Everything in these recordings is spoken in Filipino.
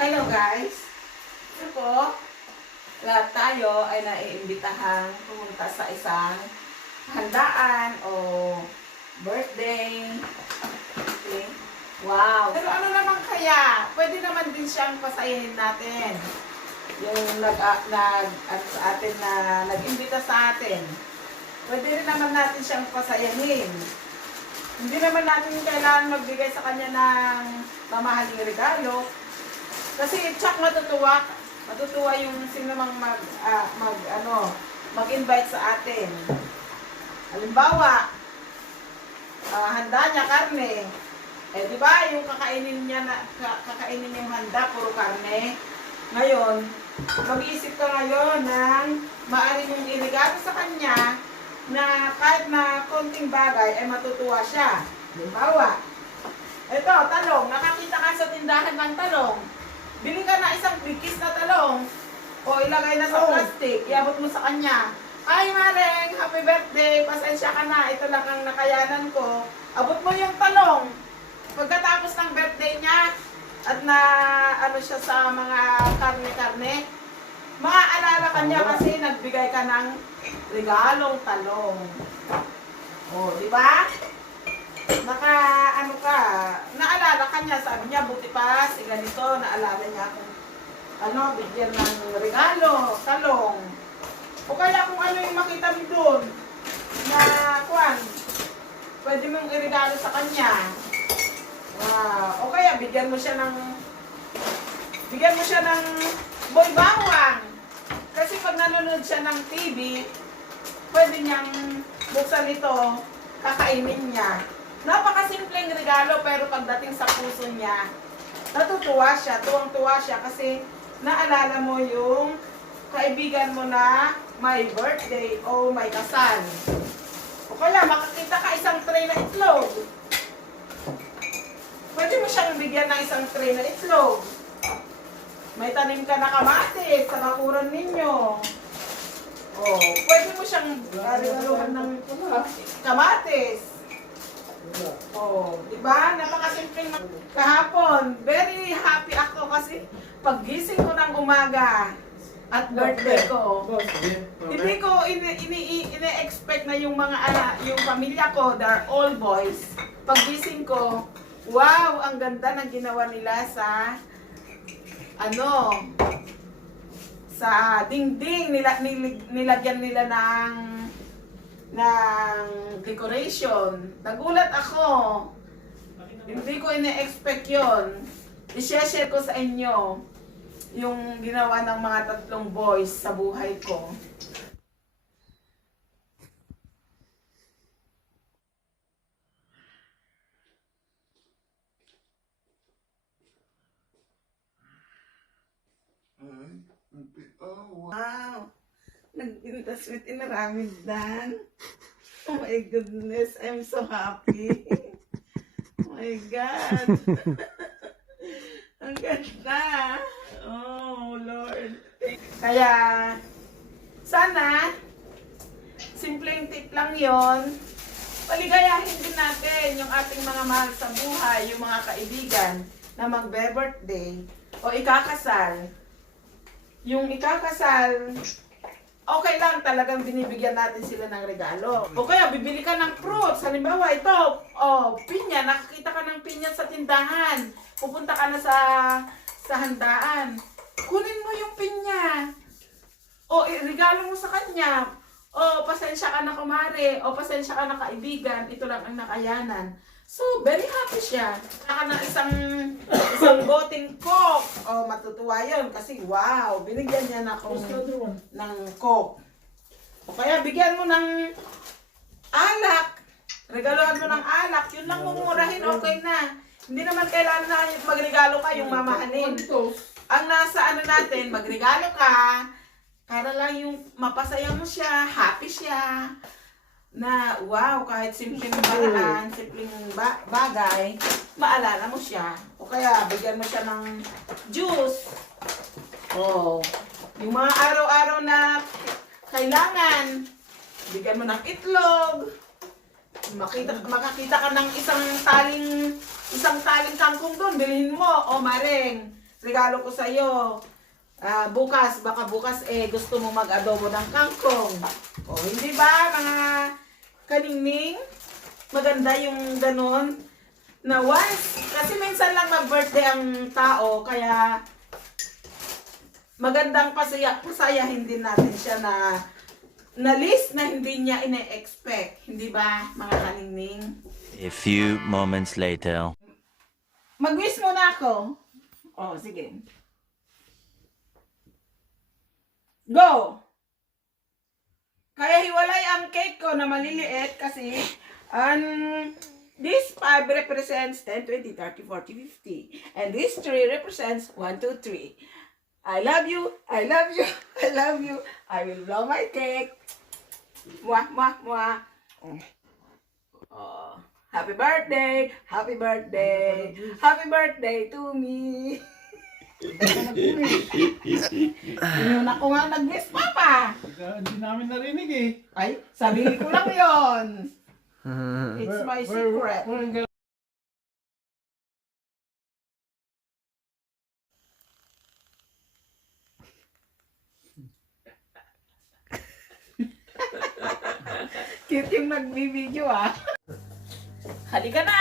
Hello guys! Ako, lahat tayo ay naiimbitahan pumunta sa isang handaan o birthday. Okay. Wow! Pero ano naman kaya? Pwede naman din siyang pasayahin natin. Yung ano sa atin na nag-imbita sa atin. Pwede rin naman natin siyang pasayahin. Hindi naman natin kailangan magbigay sa kanya ng mamahaling regalo. Kasi tsak matutuwa yung sino mang mag-invite sa atin. Halimbawa, handa niya karne. Eh di ba yung kakainin yung handa puro karne. Ngayon, mag-iisip ka ngayon ng maaari mong iregalo sa kanya na kahit na konting bagay ay matutuwa siya. Halimbawa, ito, talong. Nakakita ka sa tindahan ng talong. Bili ka na isang bigkis na talong o ilagay na sa plastic, iabot mo sa kanya. Ay, Mareng, happy birthday, pasensya ka na, ito lang ang nakayanan ko. Abot mo yung talong. Pagkatapos ng birthday niya, at na ano siya sa mga karne-karne, maaalala ka niya kasi nagbigay ka ng regalong talong. O, di ba? Naalala ka niya, sabi niya, buti pa, si ganito, naalala niya kung bigyan ng regalo, talong. O kaya kung ano yung makita mo doon, na, pwede mong iregalo sa kanya. O kaya, bigyan mo siya ng boy bawang. Kasi pag nanonood siya ng TV, pwede niyang buksan ito, kakainin niya. Napakasimpleng regalo pero pagdating sa puso niya, natutuwa siya, tuwang-tuwa siya kasi naalala mo yung kaibigan mo na may birthday o may kasal. O kaya makakita ka isang tray na itlog. Pwede mo siyang bigyan ng isang tray na itlog. May tanim ka na kamatis sa bakuran ninyo. Oh, pwede mo siyang regaluhan ng kamatis. Oh, di ba? Napakasimpleng kahapon. Very happy ako kasi paggising ko ng umaga at birthday ko. Hindi ko ine-expect na yung yung pamilya ko, they're all boys. Paggising ko, wow, ang ganda ng ginawa nila sa sa dingding nilagyan nila ng decoration. Nagulat ako. Hindi ko ine-expect yon. I-share ko sa inyo yung ginawa ng mga tatlong boys sa buhay ko. Wow! Nag-intas with inaramid dan. Oh my goodness, I'm so happy. Oh my God. Ang ganda. Oh Lord. Kaya, sana, simpleng tip lang yon. Paligayahin din natin yung ating mga mahal sa buhay, yung mga kaibigan na magbe-birthday o ikakasal. Yung ikakasal, okay lang, talagang binibigyan natin sila ng regalo. O kaya, bibili ka ng fruits. Halimbawa, ito, pinya. Nakakita ka ng pinya sa tindahan. Pupunta ka na sa handaan. Kunin mo yung pinya. O, regalo mo sa kanya. O, pasensya ka na kumare. O, pasensya ka na kaibigan. Ito lang ang nakayanan. So, very happy siya. Saka na isang boteng Coke. O, matutuwa yun. Kasi, wow, binigyan niya na akong ng Coke. O kaya, bigyan mo ng alak. Regaluhan mo ng alak. Yun lang mumurahin, okay na. Hindi naman kailangan na magregalo ka yung mamahanin. Ang nasa natin, magregalo ka. Para lang yung mapasaya mo siya, happy siya. Na wow, kahit simpleng paraan, simpleng bagay, maalala mo siya. O kaya, bigyan mo siya ng juice. Oh, yung mga araw-araw na kailangan, bigyan mo ng itlog. Makakita ka ng isang taling kangkong doon, bilhin mo. O Mareng, regalo ko sa'yo. Bukas, baka bukas gusto mo mag-adobo ng kangkong. O, hindi ba mga kaningning? Maganda yung ganun na once. Kasi minsan lang mag-birthday ang tao, kaya magandang pasayahin din natin siya na list na hindi niya ine-expect. Hindi ba mga kaningning? A few moments later. Mag-wish muna ako. O, sige. Go! Kaya hiwalay ang cake ko na maliliit kasi this 5 represents 10, 20, 30, 40, 50. And this 3 represents 1, 2, 3. I love you, I love you, I love you. I will blow my cake. Mwah, mwah, mwah. Oh, happy birthday, happy birthday, happy birthday to me. Yun ako nga nag-miss, Papa. Hindi namin narinig eh. Ay, sarili ko lang yon. It's my secret. Cute yung nagbibideo ah. Halika na!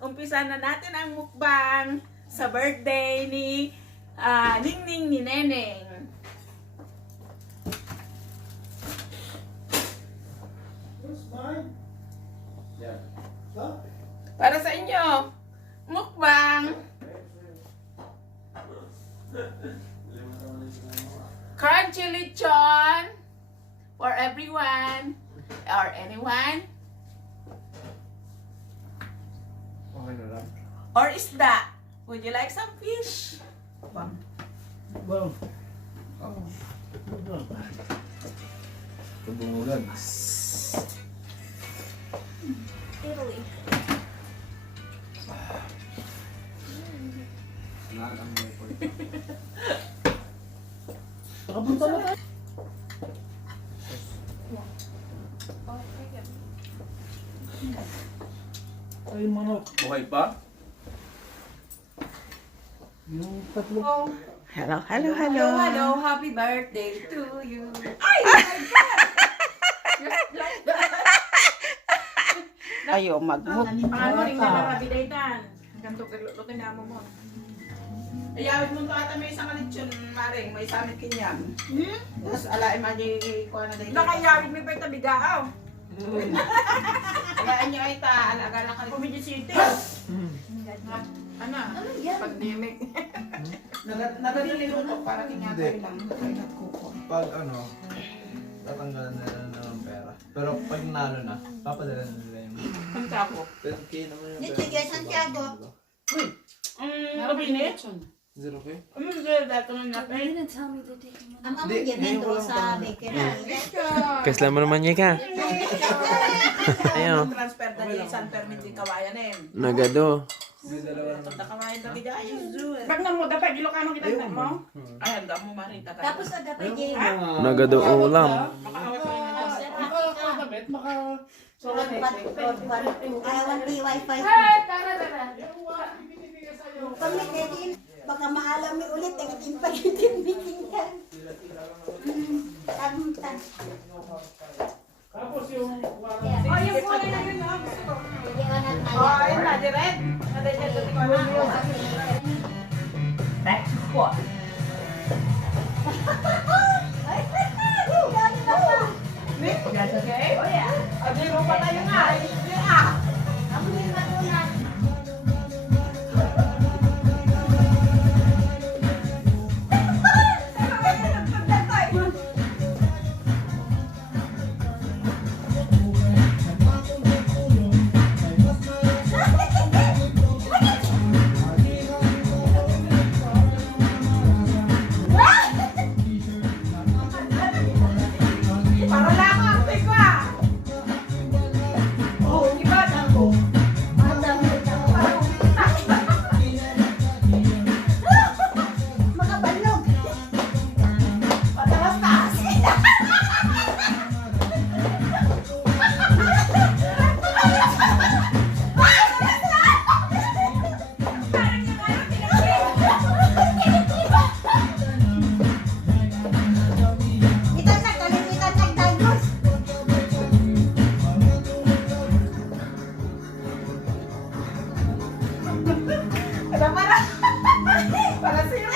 Umpisa na natin ang mukbang sa birthday ni Ningning ni Neneng. Para sa inyo, mukbang. Crunchy lechon for everyone or anyone. Okay na lang. Or isda. Would you like some fish? Bang. Wow. Tubungugan. Italy. Nakapunta na tayo. Ay, manok. Okay pa? Yung tatlo. Hello, Hello, happy birthday to you. Ayo, magmukbang. Paano rin na nakabilaytan? Hanggang tugalukin na mo mo. Ayawit mo ito ata may isang lechon, maring, may samit kinyam. Tapos alain mo di ko na dahil. Nakayawid mo pa ito bigaaw. Alain nyo ay ta, alaga lang ka. Comedy City. Ano? Pandemic. Nagalililuto para kinyatay lang. Kaya kuko. Pag tatanggalan na lang ng pera. Pero pag nalo na, papadala na nila yung Punta ako. 10K naman yung Dito pera. kay Santiago. Kabinit? 0K? Dato ng napay. Ang among gimento sa bakery. Kasla mo naman niya ka. Ayaw. Transfer dali San Permin di Kawayanin. Nagado. May dalawa naman. Punta Kawayan dali dahil Jewel. Pag nang mo dapat Ilocano kita mo. Ay, handa mo marita ka. Tapos ada pa di. Nagado ulam. Makawat ko yun na. Damit, maka... Ayawan di wifi. Pamitin, baka maalam mi ulit ang itin-pagitin-bitin ka. Tagumtan. Tapos yung... Oh, yung kulay na yun, gusto ko. Hindi ko na Oh, ayun na, direct. Nadaya dito ko na. Back to squat. Nick, that's okay? Oh yeah. Abi mo pa tayo nga. Para lang ang ate ko ah. Para para. Para sila.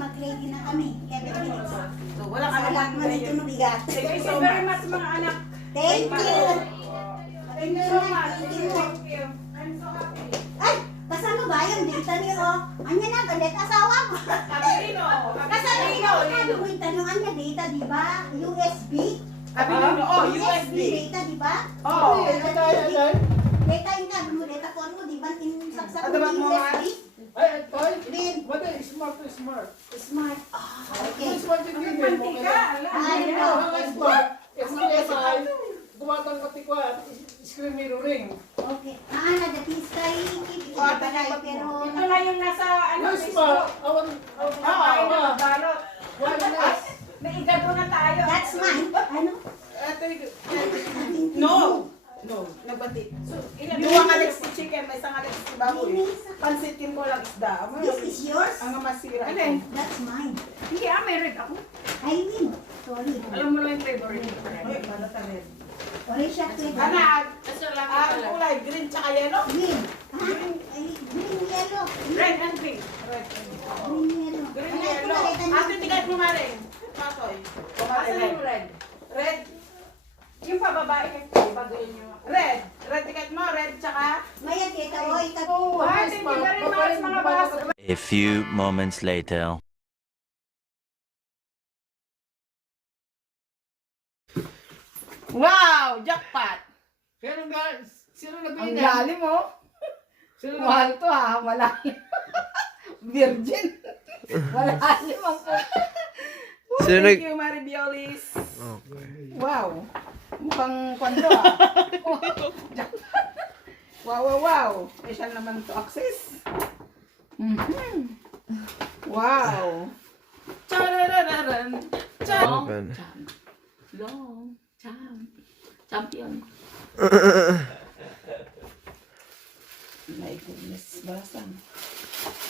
mag-ready na kami. 11 minutes. So, walang Sa lahat mo nito mabigat. Thank you so very much mga anak. Thank you. Thank you so much. Thank you. Thank you. I'm so happy. Ay, kasama kabayan, dita niyo, oh. Anya na, galit asawa ko. Abilino. Kasalino, ano mo yung tanong anya data, di ba? USB? Abilino. Oh, USB. data, di ba? Oh. Data yung ka, mo data phone mo, di ba? Saksak Ano mo ba yung mo, USB? Ay, toy. Rin. What is smart to smart? Smart. Ah, okay. Smart yung email mo. Mantika. Ay, no. Smart. SI. Gumatang katikwa. Screen mirroring. Okay. Na datis kay Oh, pero ito na yung nasa ano. Ano smart? Awan. Oo, balot. Wireless. Naigado na tayo. that's mine. Ano? Ito yung... No! No, nagbati. So, yung Alex chicken, may isang Alex baboy. Pansitin ko lang isda. This is yours? Ang masira. Alin? That's mine. Hindi may red ako. I win. Sorry. Alam mo lang yung favorite ko. Ay, pala tayo. Orange chocolate. Anak, Kasi lang ang kulay, green tsaka yellow. Green. Ha? Ay, green yellow. Red and pink. Green yellow. Green Ano, yellow. kulay, tanong. Ate, tigay mo nga rin. Patoy. Asan Red. yung red? Red. Yung pababae kasi bago yun yung... Red. Red ticket mo. Red tsaka... Maya, kita o, ikaw. Ay, thank you very much mga boss. A few moments later. Wow! Jackpot! Sino Ang nagbigay? lalim mo. Sino Mahal to ha. Malalim. Virgin. Malalim ang Sino Thank nag- you, Mari Biolis. Wow. Mukhang kwento ah. Wow, wow, wow. Special naman to access. Mhm. Wow. Charararan. Ano ba? Long champ. Champion. My goodness. Balasang.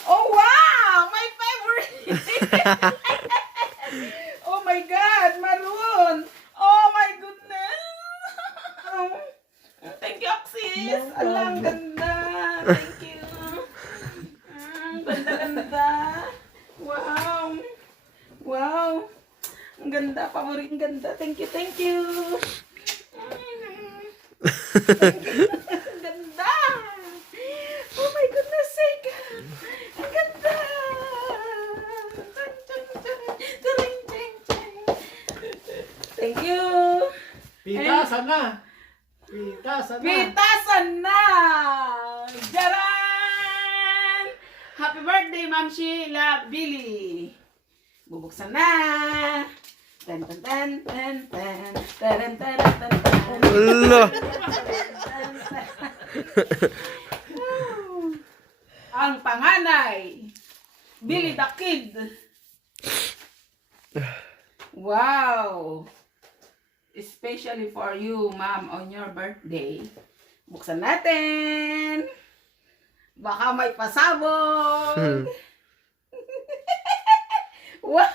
Oh, wow! My favorite! Oh my God! Maroon! Oh my goodness! Thank you, Axis! Alang ganda! Thank you! Ganda, ganda! Wow! Wow! Ang ganda! Paborito ang ganda! Thank you, thank you! Ang ganda! Oh my goodness sake! Ang ganda! Thank you! Pitasan na. Pitasan na. Pitasan na! Jaran! Happy birthday, Ma'am Sheila Billy! Bubuksan na! Tan tan tan tan tan tan tan tan tan. Ala! Ang panganay, Billy the Kid. Wow! Especially for you, ma'am, on your birthday. Buksan natin. Baka may pasabog. Wow!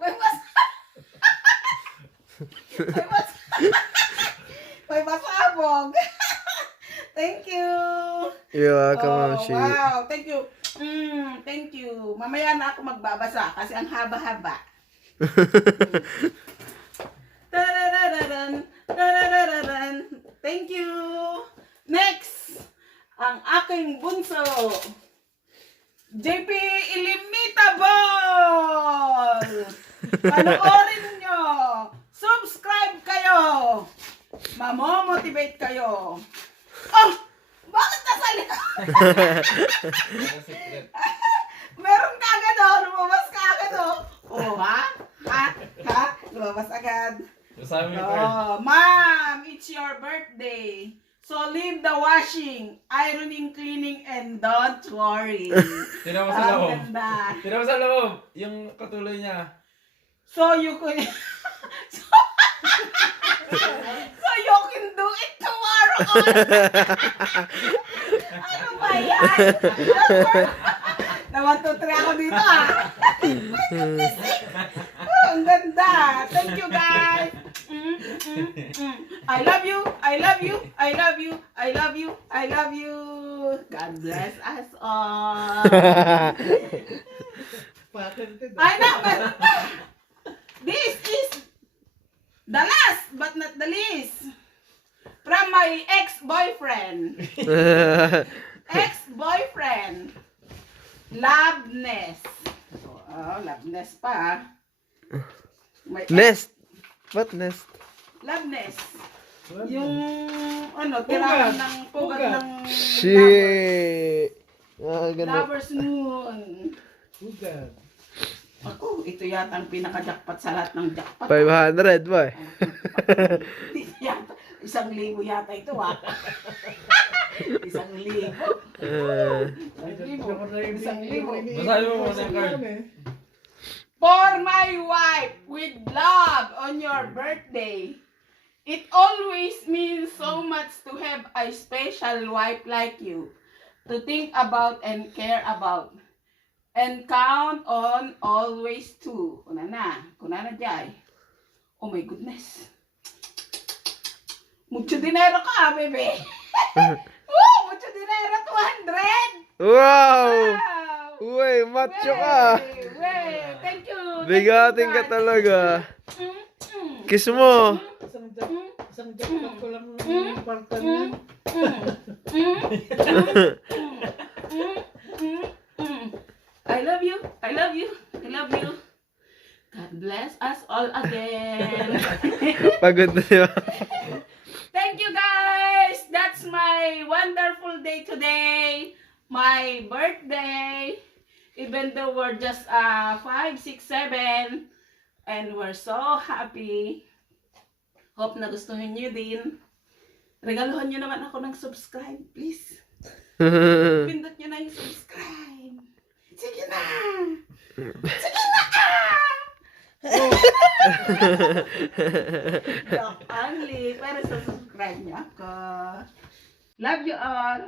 May may pasabog. Thank you. You're welcome, Oh, Ma'am Shi. wow, thank you. Thank you. Mamaya na ako magbabasa kasi ang haba-haba. Tararararan, tararararan. Thank you. Next, ang aking bunso. JP Illimitable. Panoorin nyo. Subscribe kayo. Mamomotivate kayo. Oh! Bakit nasa likod? Meron ka agad oh. Lumabas ka agad oh. Oh, ha? Ha? Ha? Lumabas agad. Oh, ma'am, it's your birthday. So leave the washing, ironing, cleaning, and don't worry. Tira mo sa Ang loob. ganda. Tira mo sa loob. Yung katuloy niya. So you could... so you can do it tomorrow on. Ano ba yan? Na 1, 2, 3 ako dito ah. Oh, ang ganda. Thank you guys. I love you. I love you. I love you. I love you. I love you. God bless us all. I know, but this is the last but not the least from my ex-boyfriend. boyfriend. Loveness. Oh, Loveness pa. Ah. May Nest. What nest? Loveness. Yung ano, tirahan ng pugad Pugad. ng Shit. Ah, ganda. Lovers Moon. Hugad. Ako, ito yata ang pinaka-jackpot sa lahat ng jackpot. 500, boy. Yata, 1,000 yata ito ah. 1,000. 1,000. Basahin mo muna yung card. For my wife, with love on your birthday. It always means so much to have a special wife like you. To think about and care about. And count on always to. Kuna na jay. Oh my goodness. Mucho dinero ka, bebe. Woo! Mucho dinero, 200! Wow! Wow! Uy, macho ka. Wey, thank you. Bigating ka talaga. Kiss mo. Isang jackpot ko lang yung partan yan. I love you. I love you. I love you. God bless us all again. Pagod na siya. Thank you guys. That's my wonderful day today. My birthday. Even though we're just 5, 6, 7. And we're so happy. Hope na gustuhin nyo din. Regaluhan nyo naman ako ng subscribe, please. Pindot nyo na yung subscribe. Sige na! Sige na! Joke only. Pero sa subscribe nyo ako. Love you all.